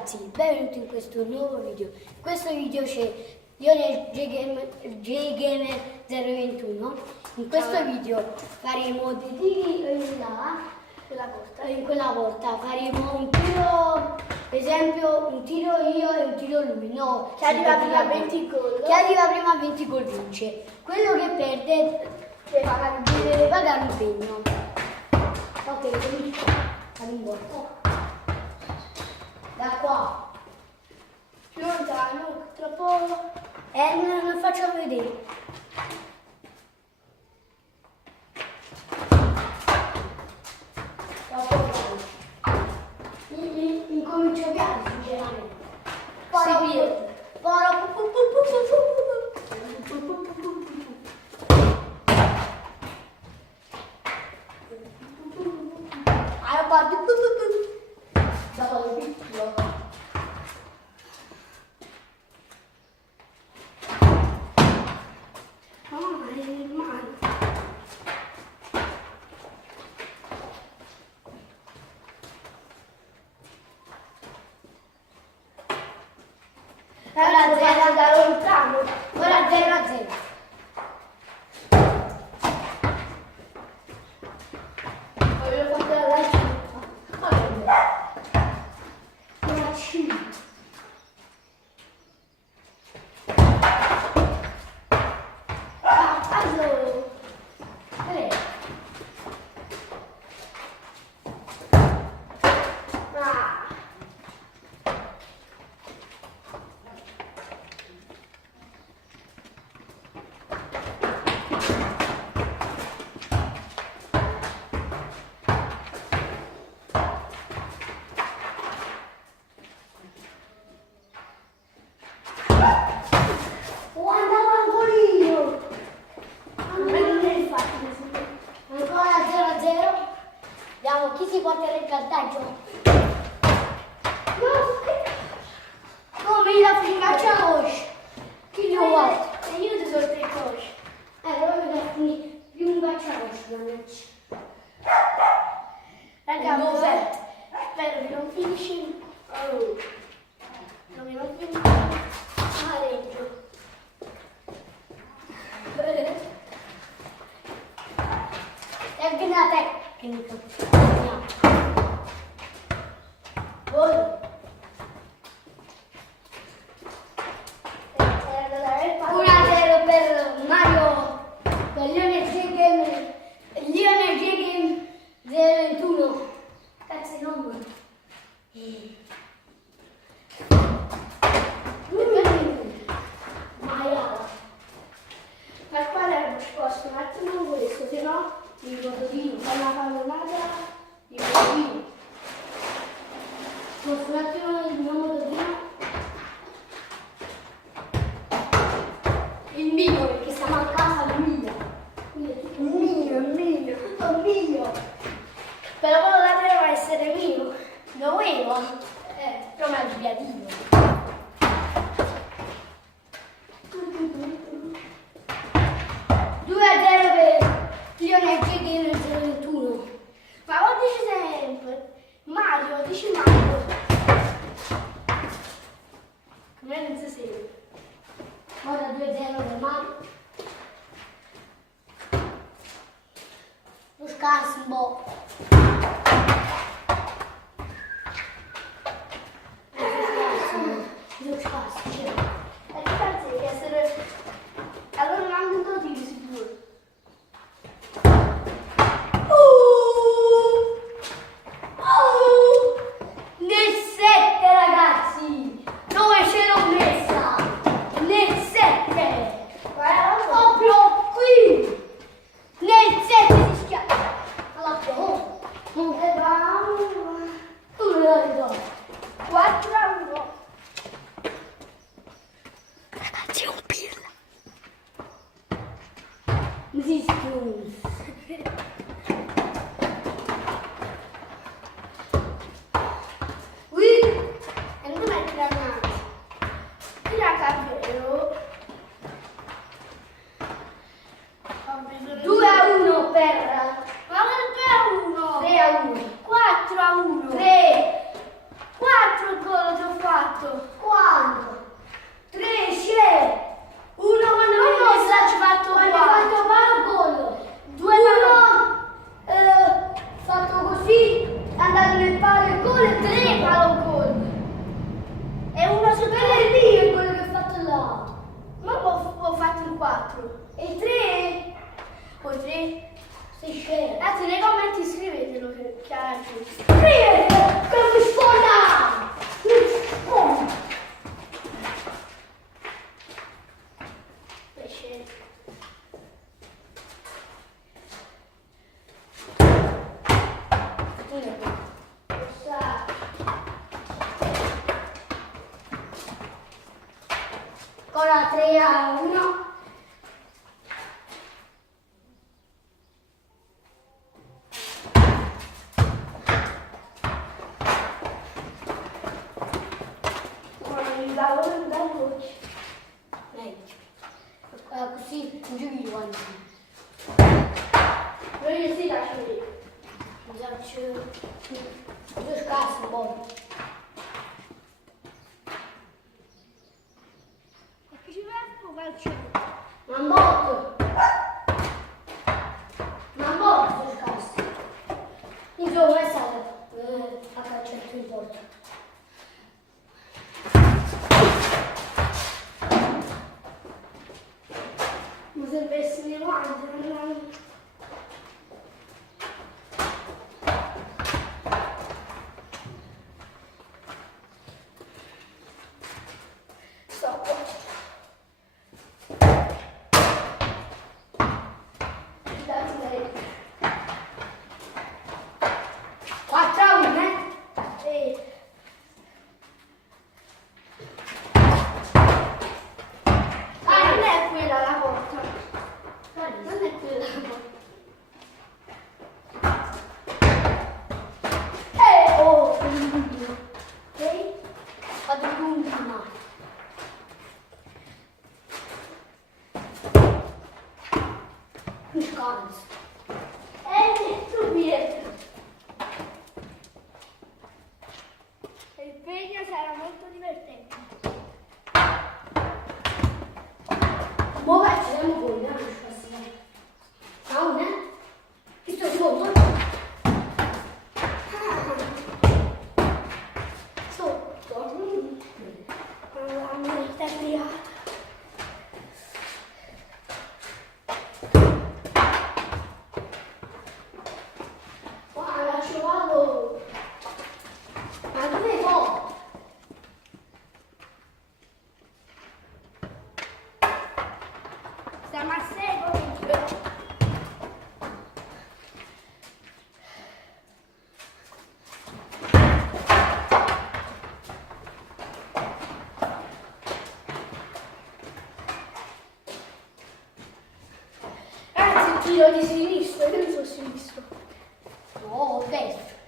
ragazzi, benvenuti in questo nuovo video. In questo video c'è Lionel J-Gamer 021. In questo video faremo dei tiri là, in quella volta faremo un tiro, ad esempio un tiro io e un tiro lui. No, Chi arriva prima a 20 gol. Chi arriva prima a 20 gol vince. Quello che perde deve pagare un impegno. Ok, comincio. Allora. Da qua. Più lontano, troppo... Non faccio vedere. Incomincio piano, sinceramente. Poi ora 0 da lontano. Ora 0-0. Voglio fare la cinta. Ora 5. Vediamo chi si porterà il vantaggio. Come la prima challenge? Chi lo vuole? E io ti sono il coach. Allora mi più un challenge. Raga, No, spero che non finisci. Oh. Che non finisci. Pareggio. È anche una tecnica. Gol. 1-0 per Mario, per Lionel J-Game 021. Cazzo di nome. Maiala. Ma qua ci posso un attimo questo, se no mi ricordo di fare una pallonata di così. Posso un attimo il nome di Il mio, perché siamo a casa il mio. il mio. Tutto mio. Però quello da deve essere mio. Lo volevo. Però mi ha sbiadino. 2-0 per Lionel J-Game 021. Ma lo dici sempre. Mario, dici Mario. Come non si segue. Ora 2-0 per Mario. Lo scarso un po'. Ora 3-1. Il lavoro da voce. Così individuali. Io si lascio lì. Faccio due scarse un po'. E che ci va? Va al centro. Un botto. Un botto due scarse. Insomma è stato a calcetto in porta. Ma se avessi le guance, non... Stop. That's late. 4-1, E... Ah, non è quella la porta. Non è quella la porta. Oh, ok? Vado l'ultima. Scarse. Tu Pietro. Il pegno sarà molto divertente. Muoverci, andiamo con la scassina. Ciao, ne? Chi sto sotto? Sotto. La merita privata. Guarda, ci vado. Ma dove vai? Stiamo a 6 comunque. Ragazzi, tiro di sinistra, io non so sinistro. No, destro.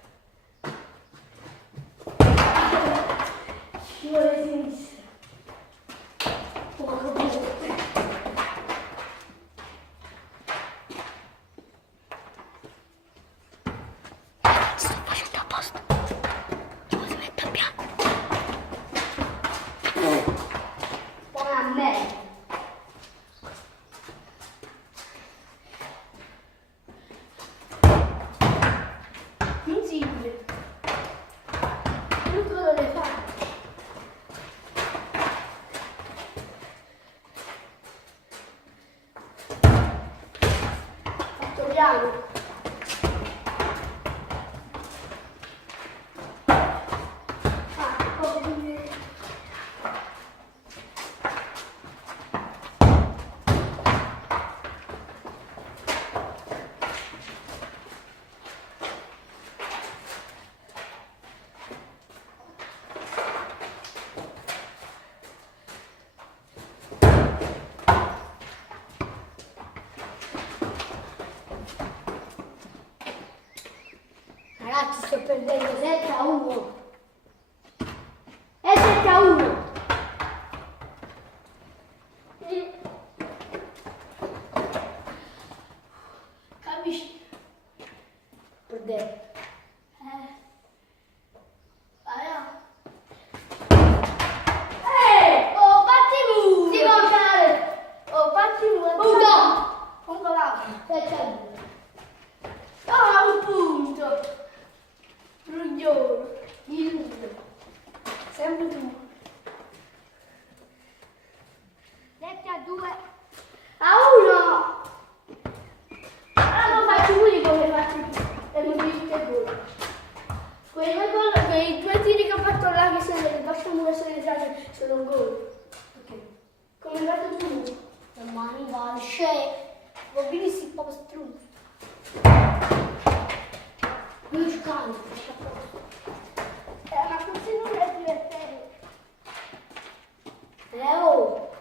Ci vuole sinistra. Poco più. Sto facendo apposta. Ci vuole mettere piano. Poi a me. Non si vede. Non cosa le fare. Fatto piano. Ah, come... Ragazzi, sto perdendo 7-1. È 7-1. Capisci? Perdere. Allora. Oh, batti mu! Si va a fare! Oh, batti una. Uno! Comunque va. 7-1. Ah, un punto. Ruglione. Il. Sempre tu. 7-2. A 1. Allora lo faccio unico come faccio tu. E mi dici che gol. Quei due tiri che ho fatto là che facciamo che sono entrati sono un gol. Ok. Come hai fatto tu? Domani va al chef. Va benissimo, proprio struzzo. Non ci cambio. Ma così non è divertente. Oh!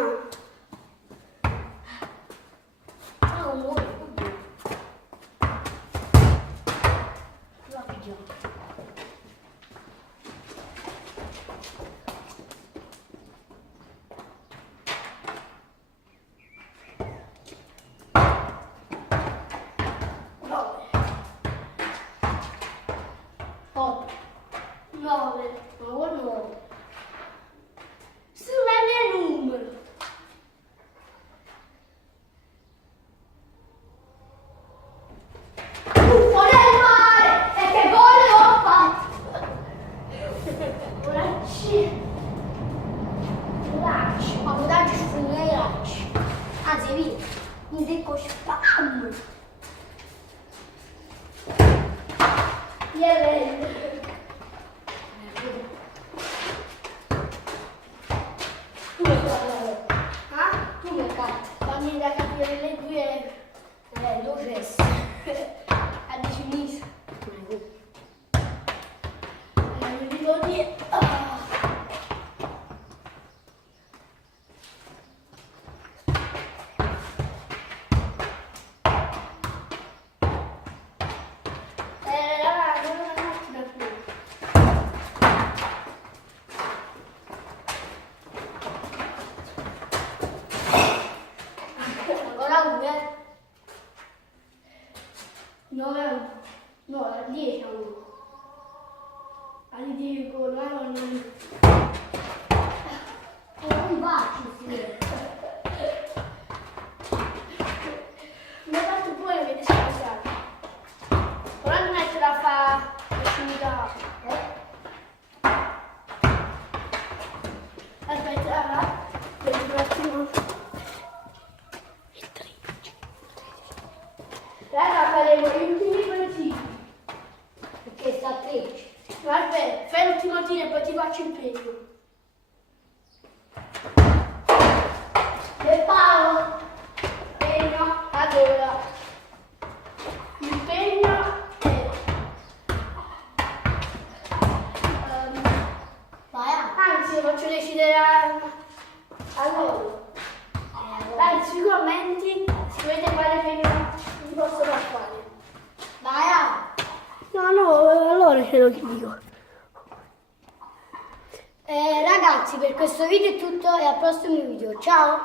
mano. Ah, amore, oddio. La pigiamo. Nove. 8, 9. 9. Sulla mia numero. Buffo nel mare! E che gol ho fatto! Racci. Racci. Ma guardate su miei raggi. Anzi, via. Mi dico spam. Ieri. Tu mi fai. Ah? Tu mi fai. Fammi da capire le due. Dove c'è? A sinistra. Non devo dire. Ah. Ancora una. 9 no, 10 ali dico, no, non Non baci, sì. mi ha fatto pure che ti scusate. Ora non è ce la fa l'uscita. Aspetta, vedi un attimo. Raga, faremo gli ultimi puntini. Perché sta a 13. Vabbè, fai l'ultimo tiro e poi ti faccio il premio. Che Paolo. Impegno, allora, l'impegno è Vai, anzi faccio decidere a loro. Dai, sui commenti se volete quale premio vi posso far fare. vai. No, no, allora ce lo dico. Ragazzi, per questo video è tutto e al prossimo video. Ciao!